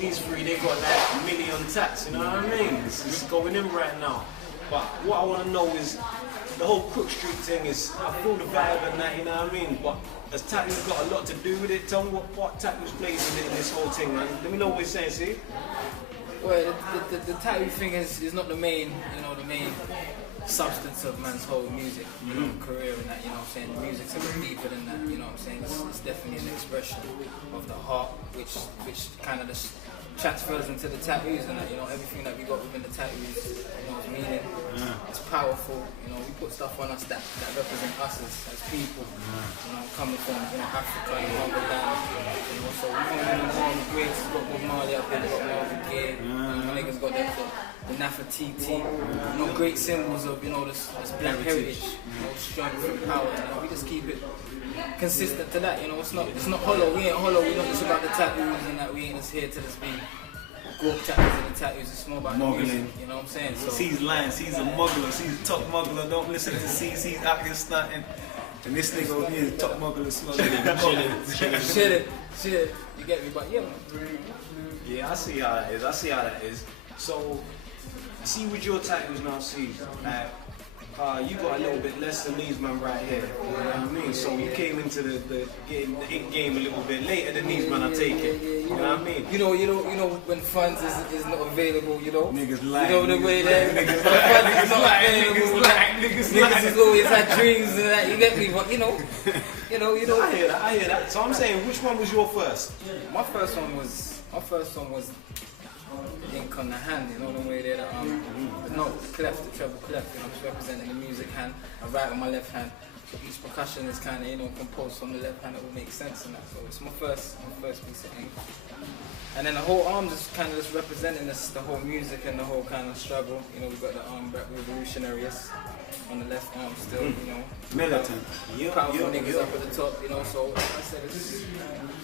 These three, they got like 1 million tats, you know what I mean? It's going in right now. But what I want to know is, the whole Crook Street thing is, I feel the vibe and that, you know what I mean? But has tattoos got a lot to do with it? Tell me what tattoos plays in this whole thing, man. Let me know what you're saying, see? Well, the tattoo thing is not the main, the main substance of man's whole music career and that, you know what I'm saying? The music's a bit deeper than that, you know what I'm saying? It's definitely an expression of the heart, which kind of just transfers into the tattoos and that, everything that we got within the tattoos, it's meaning, it's powerful, we put stuff on us that represent us as people, coming from Africa and Motherland, so we've got Marvin Greats, we've got Bob Marley up there, we've got Marvin Gaye, my niggas got the Nefertiti, great symbols of, this black heritage, strength and power, we just keep it consistent to that, it's not hollow, we ain't hollow, we not just about the tattoos and that, we ain't just here to just be group tattoos and the tattoos, it's more about the music, you know what I'm saying? So C's lying, C's a muggler, C's a top muggler, don't listen to C's out here stunting, and this nigga over here is top muggler, shit, you get me, but yeah. Yeah, I see how that is, So, see with your tattoos now, see, you got a little bit less than these man right here, you know what I mean? So you came into the ink game a little bit later than these man, I take it, you know what I mean? You know when funds is not available, Niggas lying. You know the way that funds is not available, niggas has always had dreams and that, you get me, but you know. I hear that. So I'm saying, which one was your first? My first one was ink on the hand, the way that the clef, the treble clef, I'm just representing the music hand. I write with my left hand. So each percussion is kind of composed from the left hand. It will make sense in that. So it's my first piece of ink. And then the whole arm just kind of just representing the whole music and the whole kind of struggle. We've got the arm revolutionaries on the left arm still, militant. Powerful niggas up at the top, so like I said,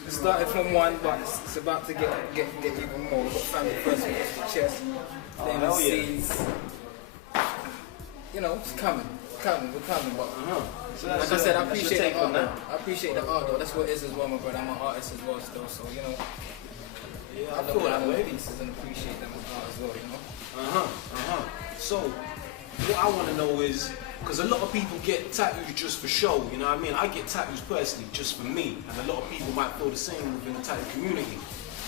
it started from one, but it's about to get even more. We've got family first with the chest, then the scenes. It's coming, we're coming, but So like I said, I appreciate the art though. I appreciate the art though, that's what it is as well, my brother. I'm an artist as well still, so yeah, I feel that way pieces and appreciate them as art as well, So, what I want to know is, because a lot of people get tattoos just for show, you know what I mean? I get tattoos personally just for me, and a lot of people might feel the same within the tattoo community.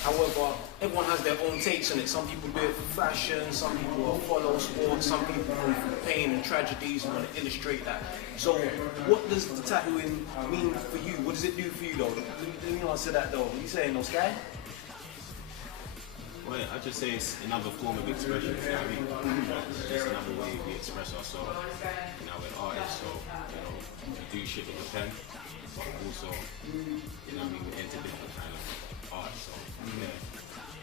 However, everyone has their own takes on it. Some people do it for fashion, some people follow sports, some people do it for pain and tragedies and want to illustrate that. So, what does the tattooing mean for you? What does it do for you though? Let me answer that though. What are you saying, no Sky? Well, I just say it's another form of expression, you know what I mean? It's just another way we express ourselves, we're artists, so, we do shit with a pen, but also, we enter different kind of art, so,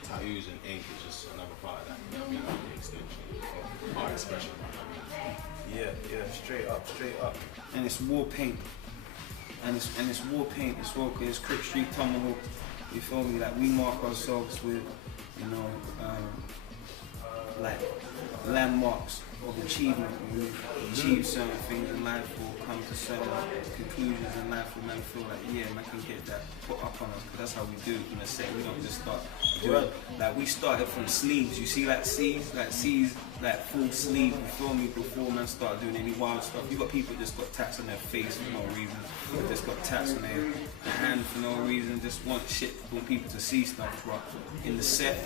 tattoos and ink is just another part of that, the extension of art expression, Yeah, straight up. And it's war paint, and it's war paint as well, because it's Crook Street, Tomahawk, you feel me, like we mark ourselves with, like landmarks of achievement. We achieve certain things in life or come to certain conclusions in life where man feel like, yeah, man can get that put up on us, because that's how we do it in a set. We don't just start doing like we started from sleeves. You see like C's, like full sleeve, you feel me, before man start doing any wild stuff. You got people just got tats on their face for no reason. They just got tats on their hand for no reason, just want shit for people to see stuff. But in the set,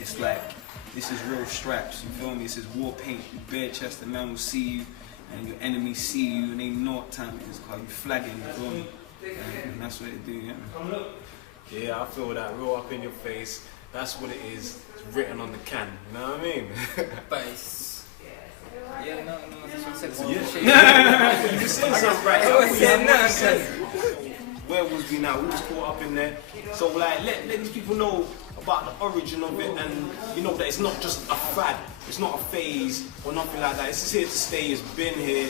it's like, this is real straps, you feel me? This is war paint, you bare chest, the man will see you, and your enemies see you, and they know what time it is, because you flagging, you feel me? And that's what they do, Yeah, I feel that real up in your face. That's what it is. It's written on the can, you know what I mean? Bass. Yeah, no, that's what I said. Where was we now? We was caught up in there. So like, let these people know about the origin of it, and you know that it's not just a fad, it's not a phase or nothing like that. It's here to stay. It's been here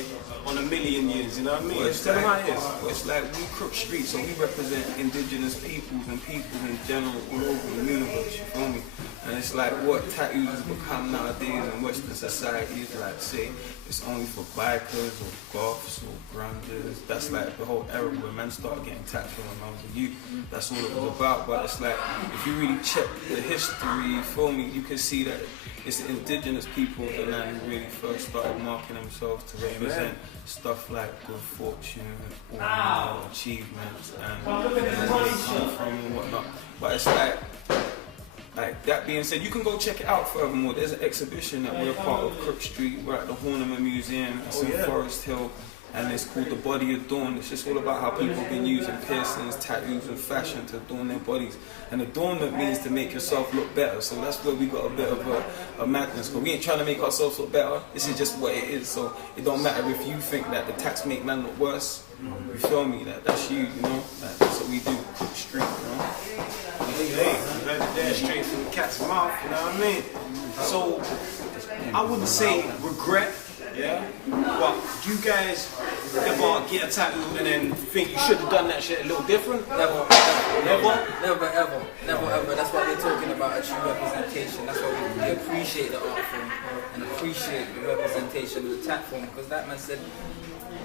on a million years. You know what I mean? Well, it's Tell like, them how it is. well, it's like we Crook Street, so we represent indigenous peoples and peoples in general all over the universe, you feel me? And it's like what tattoos has become nowadays in Western society is like, say, it's only for bikers or goths or grungers. That's like the whole era where men started getting tattooed when I was a youth. That's all it was about. But it's like, if you really check the history, you feel me, you can see that it's the indigenous people of the land who really first started marking themselves to represent stuff like good fortune or achievements and where they come from and whatnot. But it's like that being said, you can go check it out furthermore. There's an exhibition that we're part of, Crook Street. We're at the Horniman Museum. It's in Forest Hill, and it's called The Body Adorned. It's just all about how people have been using piercings, tattoos, and fashion to adorn their bodies. And adornment means to make yourself look better. So that's where we got a bit of a madness. But we ain't trying to make ourselves look better. This is just what it is. So it don't matter if you think that the tats make man look worse. You feel me? That's you, you know? That's what we do. Crook Street, you know? Hey, you heard it there straight from the cat's mouth, you know what I mean? So, I wouldn't say regret, yeah? But do you guys ever get a tattoo and then think you should have done that shit a little different? Never ever. That's what we're talking about, a true representation. That's why we appreciate the art form and appreciate the representation of the tat form, because that man said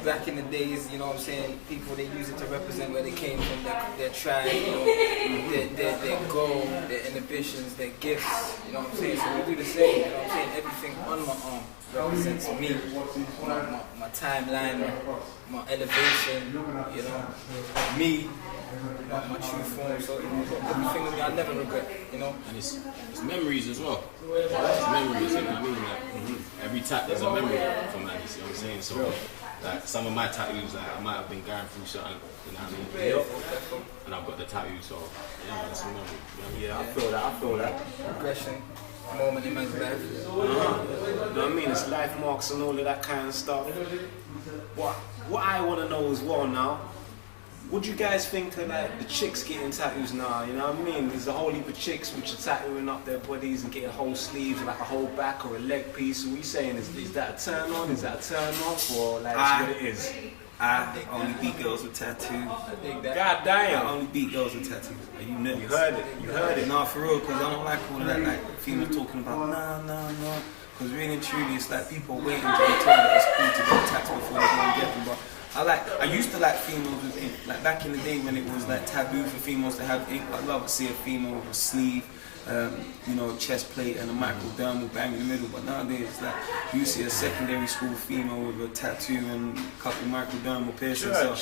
back in the days, you know what I'm saying, people, they use it to represent where they came from, their tribe, you know, their goal, their inhibitions, their gifts, you know what I'm saying? So we do the same, you know what I'm saying? Everything on my arm represents me, you know, my timeline, my elevation, you know, me, my true form. So, you know, everything with me, I'll never regret, you know? And it's memories as well. It's memories, you know what I mean? Like, every tat is a memory for man, you see what I'm saying? So, like, some of my tattoos, like, I might have been going through something, you know what I mean? And I've got the tattoo, so, yeah, it's a memory. You know what I mean? Yeah, I feel that. Progression, moment in man's life. You know what I mean? It's life marks and all of that kind of stuff. What I want to know as well now, what do you guys think of like the chicks getting tattoos now? You know what I mean? There's a whole heap of chicks which are tattooing up their bodies and getting whole sleeves, like a whole back or a leg piece. So what are you saying? Is that a turn on? Is that a turn off? Or like what it is? I only beat girls with tattoos. God damn. I only beat girls with tattoos. Are you nervous? You heard it. Nah, for real, because I don't like all of that, like, female talking about, no. Because really and truly, it's like people waiting to be told that it's cool to get tattoos before they go and get them. But I used to like females with ink. Like back in the day when it was like taboo for females to have ink, I'd love to see a female with a sleeve, you know, chest plate and a microdermal bang in the middle. But nowadays, it's like you see a secondary school female with a tattoo and a couple microdermal piercings. So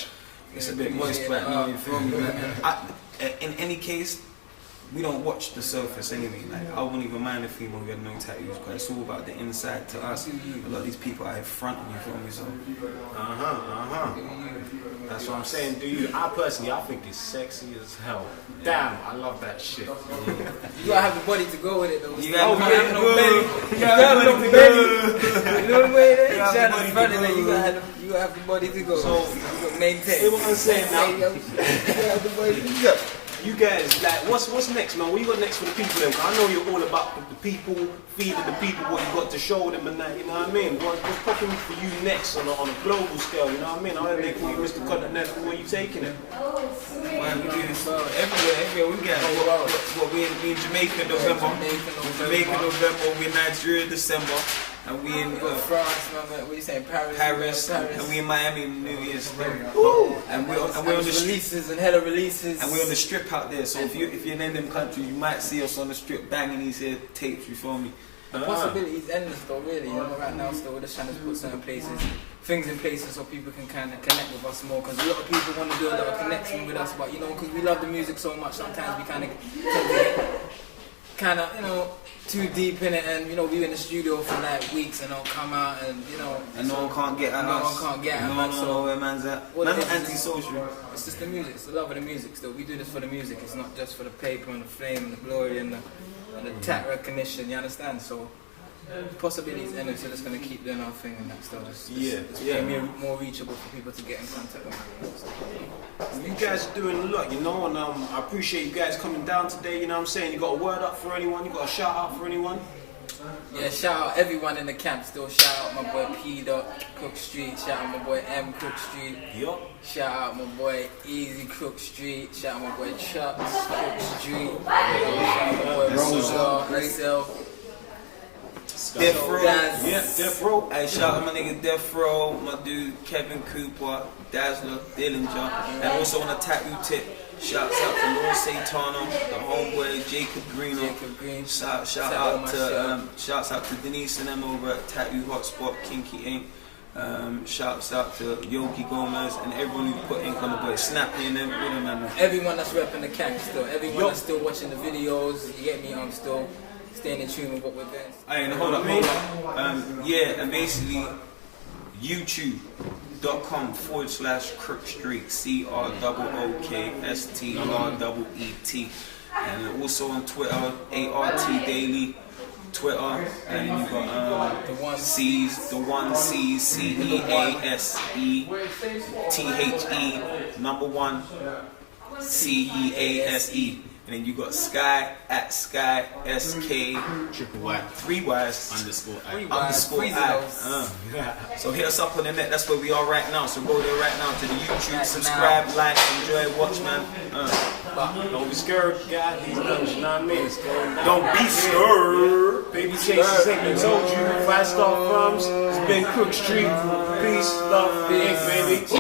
it's a bit moist right now, you feel me? In any case, we don't watch the surface anyway. Like, I wouldn't even mind a female who had no tattoos, because it's all about the inside to us. A lot of these people are in front of you, feel me? So, That's what I'm saying. I personally, I think it's sexy as hell. Damn, I love that shit. You gotta have the body to go with it though. you gotta have no belly. You gotta have no belly. You know what I mean? You gotta have the body to go. You gotta have the body to go. So, you gotta maintain. See what I'm saying now? You gotta have the body to go. You guys, like, what's next, man? What you got next for the people then? 'Cause I know you're all about the people, feeding the people what you got to show them and that, you know what I mean? What's popping for you next on a global scale, you know what I mean? I heard they call you Mr. Continental, where you taking it? Man, we do this everywhere we get. What we in Jamaica November, we in Nigeria December, and we in France, what you saying? Paris, and we in Miami New Year's. And we're on the releases and hella releases. And we're on the strip out there. So if you're in them countries, you might see us on the strip banging these here tapes. You feel me? The possibilities endless though, really. You know, right now still we're just trying to put certain things in places so people can kind of connect with us more. Because a lot of people want to do a lot of connection with us, but you know, because we love the music so much, sometimes we kind of you know, too deep in it, and you know, we in the studio for like weeks and don't come out, and you know, and no one can't get at us. No one can't get at us. No, where man's at. Man's anti-social. It's just the music. It's the love of the music. Still, we do this for the music. It's not just for the paper and the flame and the glory and the tat recognition. You understand? So possibilities endless. We're just gonna keep doing our thing and that stuff. Just yeah. be more reachable for people to get in contact with. You guys are doing a lot, you know, and I appreciate you guys coming down today. You know what I'm saying? You got a word up for anyone? You got a shout out for anyone? Yeah, shout out everyone in the camp still. Shout out my boy P. Crook Street. Shout out my boy M. Crook Street. Yup. Shout out my boy Easy Crook Street. Shout out my boy Chucks Crook Street. Shout out my boy Rosa, myself. Death Row. Yeah, Death Row. Hey, shout out my nigga Death Row, my dude Kevin Cooper, Dazzler, Dillinger, and also on a tattoo tip. Shouts out to Lord Satano, the homeboy Jacob Greeno. Shouts out to Denise and them over at Tattoo Hotspot, Kinky Ink. Shouts out to Yogi Gomez and everyone who put ink on the boy, Snappy and everyone, man. Everyone that's repping the camp still, everyone that's still watching the videos, you get me, I'm still staying in tune with what we're doing. Hey, hold up. Yeah, and basically YouTube.com/Crook Street, CROOKSTREET, and also on Twitter, ART Daily, Twitter, and you got the one C's, CEASETHE, number 1 CEASE. And then you got Sky at Sky SK Triple Y 3 Ys _I. So hit us up on the net. That's where we are right now. So go there right now to the YouTube, subscribe, like, enjoy, watch, man. Don't be scared, guys. These guns, you know what I mean? Don't be scared. Paperchasers Ink, I told you. 5-star firms. It's been Crook Street. Peace, love, ink, baby.